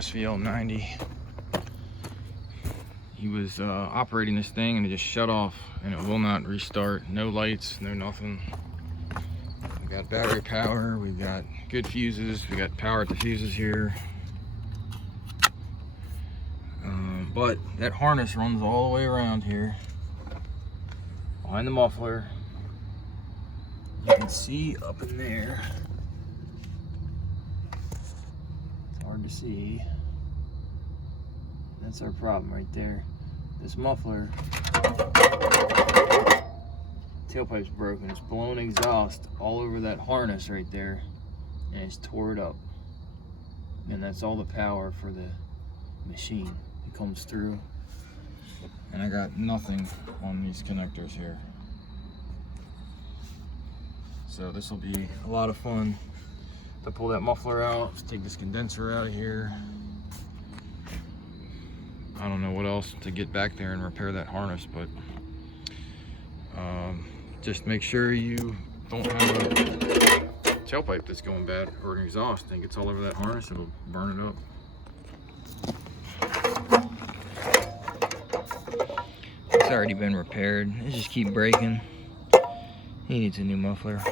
svl90. He was operating this thing and it just shut off and it will not restart. No lights, no nothing. We got battery power, we got good fuses, we got power at the fuses here. But that harness runs all the way around here behind the muffler. You can see up in there, it's hard to see. That's our problem right there. This muffler tailpipe's broken. It's blown exhaust all over that harness right there, and it's tore it up. And that's all the power for the machine. It comes through, and I got nothing on these connectors here. So this will be a lot of fun to pull that muffler out. Let's take this condenser out of here. I don't know what else to get back there and repair that harness, but just make sure you don't have a tailpipe that's going bad or an exhaust and gets all over that harness. It'll burn it up. It's already been repaired. It just keep breaking. He needs a new muffler.